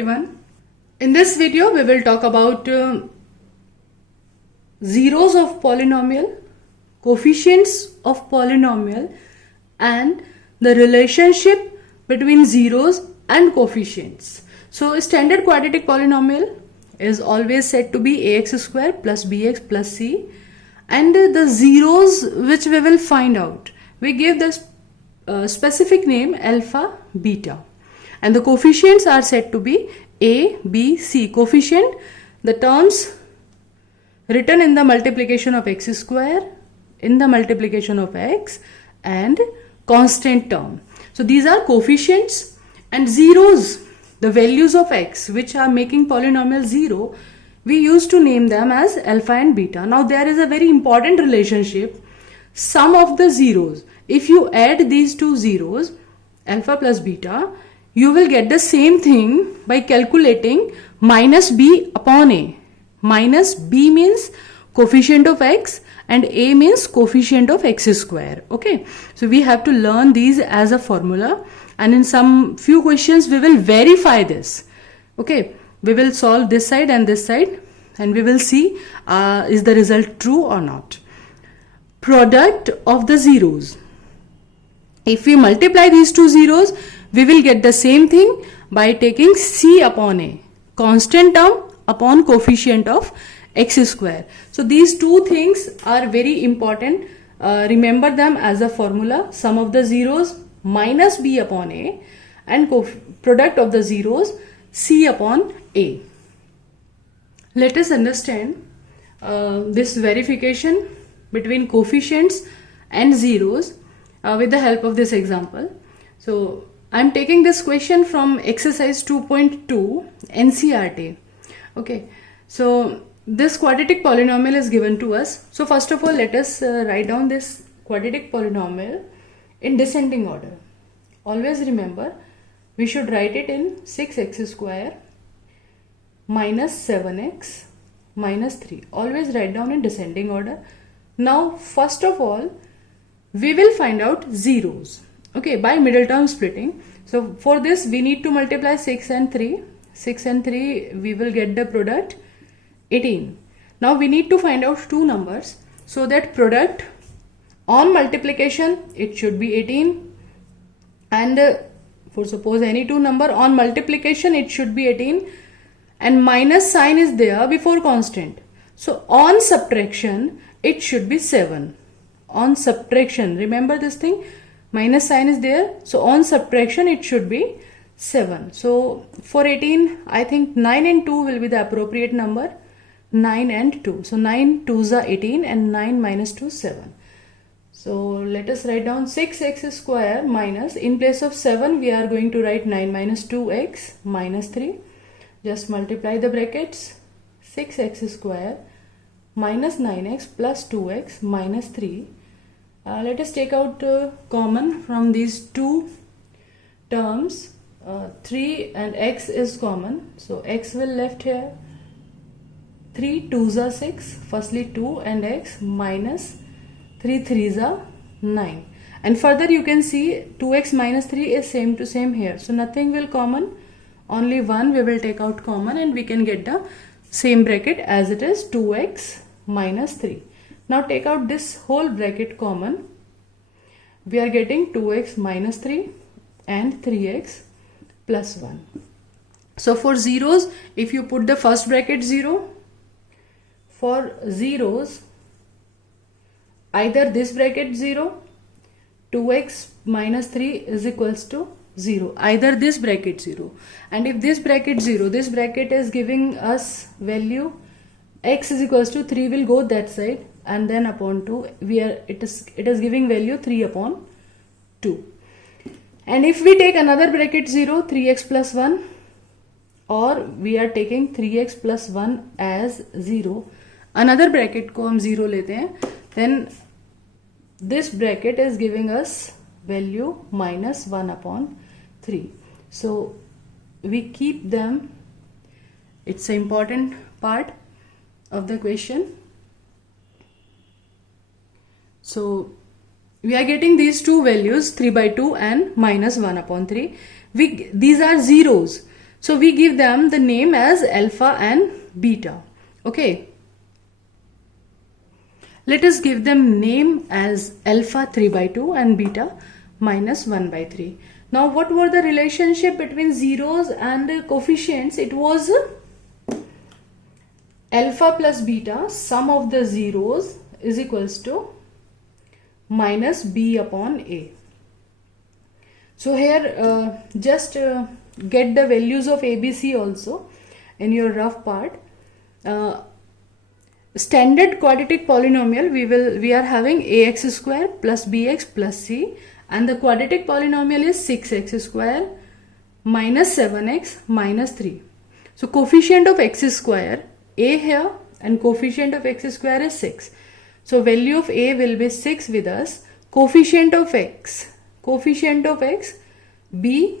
everyone. In this video we will talk about zeros of polynomial, coefficients of polynomial and the relationship between zeros and coefficients. So standard quadratic polynomial is always said to be ax square plus bx plus c, and the zeros which we will find out, we give this specific name alpha, beta, and the coefficients are said to be a, b, c. Coefficient, the terms written in the multiplication of x square, in the multiplication of x, and constant term. So these are coefficients. And zeros, the values of x which are making polynomial 0, we used to name them as alpha and beta. Now there is a very important relationship. Sum of the zeros, if you add these two zeros, alpha plus beta, you will get the same thing by calculating minus b upon a. Minus b means coefficient of x and a means coefficient of x square. Okay, so we have to learn these as a formula, and in some few questions we will verify this. Okay, we will solve this side and this side and we will see is the result true or not. Product of the zeros. If we multiply these two zeros, we will get the same thing by taking c upon a, constant term upon coefficient of x square. So these two things are very important. Remember them as a formula. Sum of the zeros minus b upon a, and product of the zeros c upon a. Let us understand this verification between coefficients and zeros with the help of this example. So I am taking this question from exercise 2.2 NCERT. Okay, so this quadratic polynomial is given to us. So first of all, let us write down this quadratic polynomial in descending order. Always remember, we should write it in 6x square minus 7x minus 3. Always write down in descending order. Now first of all, we will find out zeros, okay, by middle term splitting. So for this we need to multiply 6 and 3. 6 and 3, we will get the product 18. Now we need to find out two numbers, so that product on multiplication it should be 18, and for suppose any two number on multiplication it should be 18, and minus sign is there before constant. So on subtraction it should be 7. On subtraction, remember this thing, minus sign is there, so on subtraction it should be 7. So for 18, I think 9 and 2 will be the appropriate number. 9 and 2. So 9 2s are 18 and 9 minus 2 7. So let us write down 6x square minus, in place of 7 we are going to write 9 minus 2x minus 3. Just multiply the brackets. 6x square minus 9x plus 2x minus 3. Let us take out common from these two terms. 3 and x is common, so x will left here. 3 2s are 6, firstly 2 and x minus 3 3s are 9, and further you can see 2x minus 3 is same to same here, so nothing will common, only 1 we will take out common, and we can get the same bracket as it is, 2x minus 3. Now take out this whole bracket common, we are getting 2x minus 3 and 3x plus 1. So for zeros, if you put the first bracket 0, for zeros, either this bracket 0, 2x minus 3 is equals to 0, either this bracket 0, and if this bracket 0, this bracket is giving us value x is equals to 3 will go that side, and then upon 2 it is giving value 3 upon 2. And if we take another bracket 0, 3x plus 1, or we are taking 3x plus 1 as 0, another bracket को हम 0 लेते हैं, then this bracket is giving us value minus 1 upon 3. So we keep them, it's an important part of the question. So we are getting these two values 3 by 2 and minus 1 upon 3. These are zeros. So we give them the name as alpha and beta. Okay. Let us give them name as alpha 3 by 2 and beta minus 1 by 3. Now what were the relationship between zeros and coefficients? It was alpha plus beta, sum of the zeros is equals to minus b upon a. So here just get the values of ABC also in your rough part. Standard quadratic polynomial, we are having ax square plus bx plus c, and the quadratic polynomial is 6x square minus 7x minus 3. So coefficient of x square a here and coefficient of x square is 6. So value of a will be 6 with us. Coefficient of x b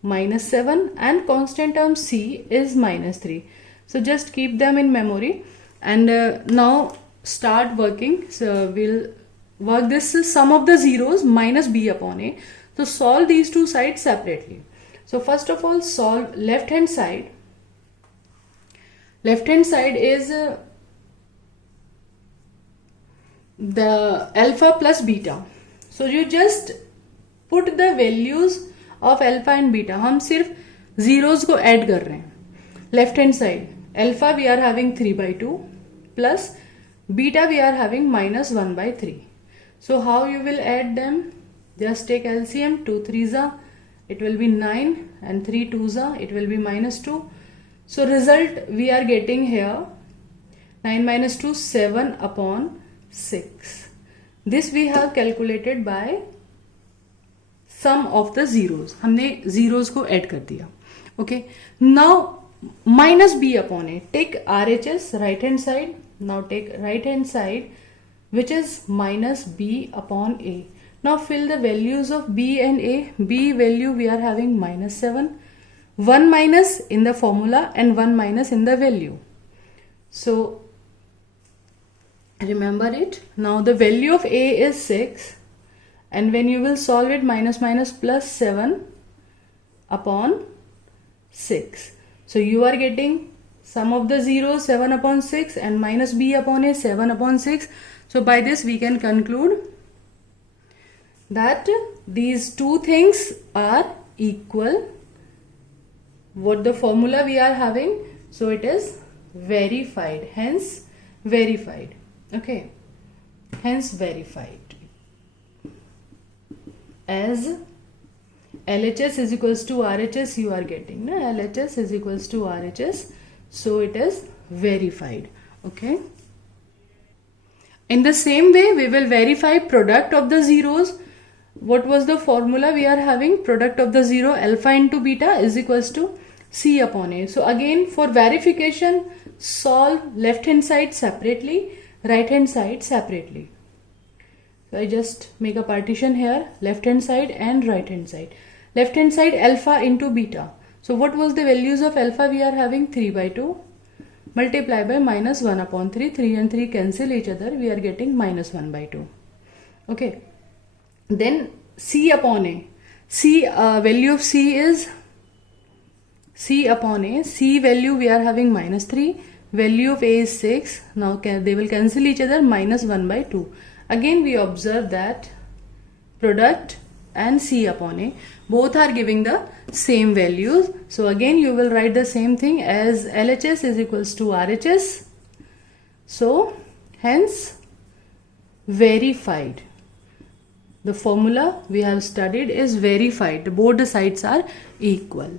minus 7 and constant term c is minus 3. So just keep them in memory. And now start working. So we'll work this sum of the zeros minus b upon a. So solve these two sides separately. So first of all, solve left hand side. Left hand side is the alpha plus beta. So you just put the values of alpha and beta. हम सिर्फ zeros को add कर रहे हैं. Left hand side alpha we are having 3 by 2 plus beta we are having minus 1 by 3. So how you will add them? Just take LCM. 2 3s are, it will be 9, and 3 2s are, it will be minus 2. So result we are getting here 9 minus 2 7 upon 6. This we have calculated by sum of the zeros. हमने zeros को add कर दिया. Okay. Now minus b upon a. Take RHS right hand side. Now take right hand side, which is minus b upon a. Now fill the values of b and a. B value we are having minus 7. 1 minus in the formula and 1 minus in the value. So remember it. Now the value of a is 6. And when you will solve it, minus minus plus 7 upon 6. So you are getting sum of the zeros 7 upon 6 and minus b upon a 7 upon 6. So by this we can conclude that these two things are equal. What the formula we are having? So it is verified. Hence verified. Okay. Hence verified. As LHS is equals to RHS you are getting. No? LHS is equals to RHS. So it is verified. Okay. In the same way we will verify product of the zeros. What was the formula we are having? Product of the zero alpha into beta is equals to c upon a. So again for verification, solve left hand side separately, right hand side separately. So I just make a partition here, left hand side and right hand side. Left hand side alpha into beta. So what was the values of alpha we are having? 3 by 2 multiply by minus 1 upon 3. 3 and 3 cancel each other. We are getting minus 1 by 2. Okay. Then c upon a. C value of c is c upon a. C value we are having minus 3. Value of a is 6. Now they will cancel each other, minus 1 by 2. Again we observe that product and c upon a both are giving the same values. So again you will write the same thing as LHS is equals to RHS. So hence verified. The formula we have studied is verified. Both the sides are equal.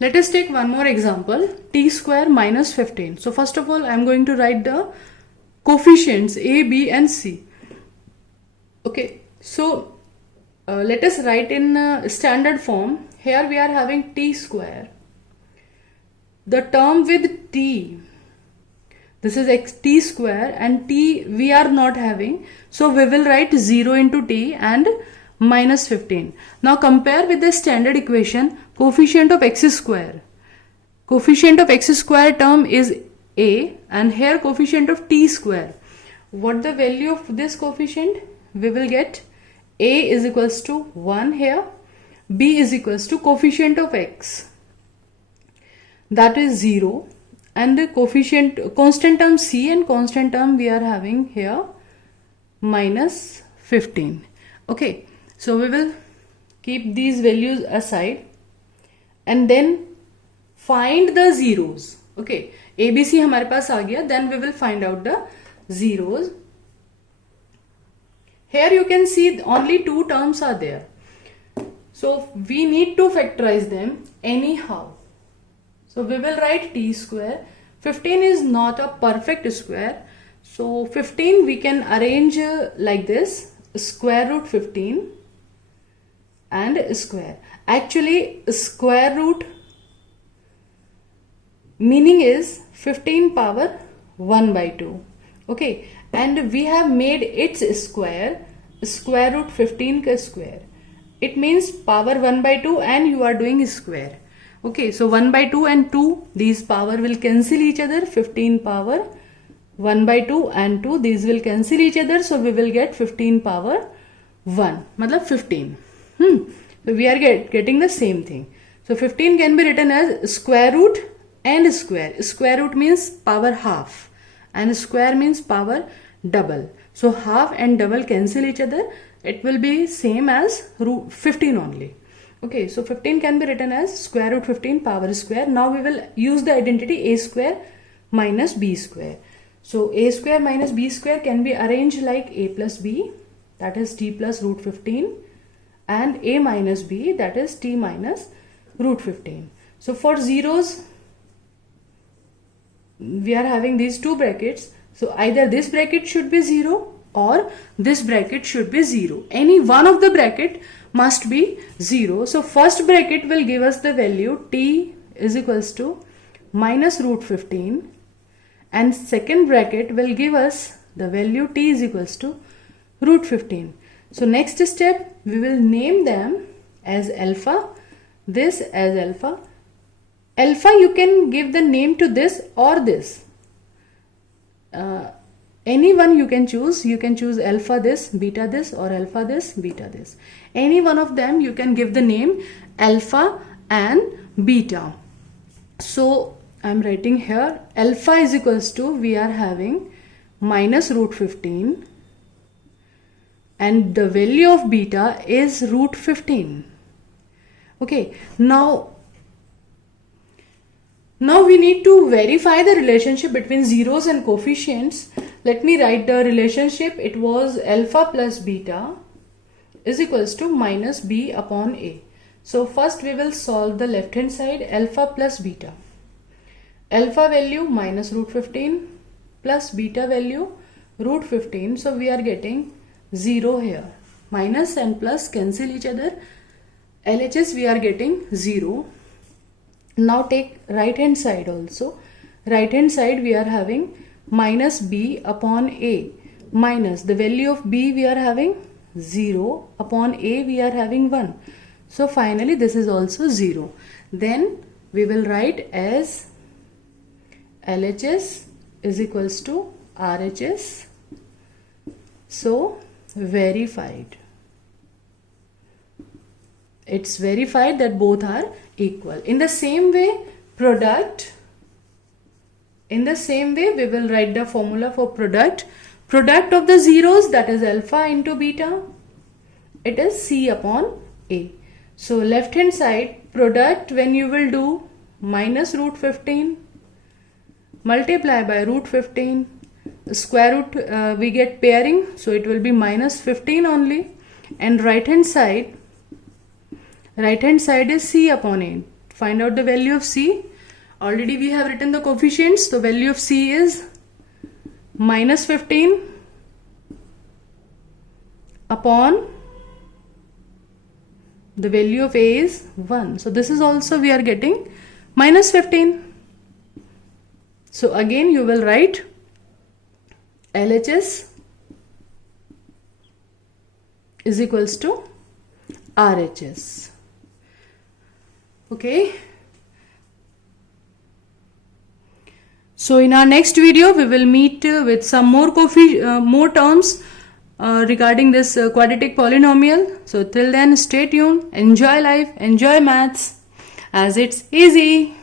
Let us take one more example. T square minus 15. So first of all I am going to write the coefficients a, b and c. Okay. So let us write in standard form. Here we are having t square. The term with t, this is x t square, and t we are not having. So we will write 0 into t and minus 15. Now compare with the standard equation, coefficient of x square. Coefficient of x square term is a, and here coefficient of t square. What the value of this coefficient? We will get a is equals to 1 here, b is equals to coefficient of x, that is 0, and the coefficient constant term c and constant term we are having here minus 15. Okay, so we will keep these values aside and then find the zeros. Okay, ABC हमारे पास आ गया, then we will find out the zeros. Here you can see only two terms are there, so we need to factorize them anyhow. So we will write t square. 15 is not a perfect square, so 15 we can arrange like this: square root 15 and square. Actually, square root meaning is 15 power 1 by 2. Okay, and we have made its square square root 15 ka square. It means power 1 by 2 and you are doing square. Okay, so 1 by 2 and 2, these power will cancel each other. 15 power 1 by 2 and 2, these will cancel each other. So we will get 15 power 1, matlab 15. So we are getting the same thing. So 15 can be written as square root and square. Square root means power half and square means power double. So half and double cancel each other. It will be same as root 15 only. Okay, so 15 can be written as square root 15 power square. Now we will use the identity a square minus b square. So a square minus b square can be arranged like a plus b, that is t plus root 15, and a minus b, that is t minus root 15. So for zeros, we are having these two brackets. So either this bracket should be 0 or this bracket should be 0. Any one of the bracket must be 0. So first bracket will give us the value t is equals to minus root 15, and second bracket will give us the value t is equals to root 15. So next step, we will name them as alpha, this as alpha. Alpha, you can give the name to this or this. Any one you can choose. You can choose alpha this, beta this, or alpha this, beta this. Any one of them you can give the name alpha and beta. So I am writing here alpha is equals to, we are having minus root 15, and the value of beta is root 15. Okay, now we need to verify the relationship between zeros and coefficients. Let me write the relationship. It was alpha plus beta is equals to minus b upon a. So first we will solve the left hand side, alpha plus beta. Alpha value minus root 15 plus beta value root 15. So we are getting 0 here. Minus and plus cancel each other. LHS we are getting 0. Now take right hand side also. Right hand side we are having minus b upon a, minus the value of b we are having 0, upon a we are having 1. So finally this is also 0. Then we will write as LHS is equals to RHS. So verified. It's verified that both are equal. In the same way, product. In the same way, we will write the formula for product. Product of the zeros, that is alpha into beta. It is C upon A. So left hand side, product, when you will do minus root 15, multiply by root 15, square root, we get pairing, so it will be minus 15 only. And right hand side is C upon A. Find out the value of C. Already we have written the coefficients. The value of C is minus 15 upon the value of A is 1. So this is also we are getting minus 15. So again you will write LHS is equals to RHS. Okay. So in our next video we will meet with some more terms regarding this quadratic polynomial. So till then, stay tuned, enjoy life, enjoy maths, as it's easy.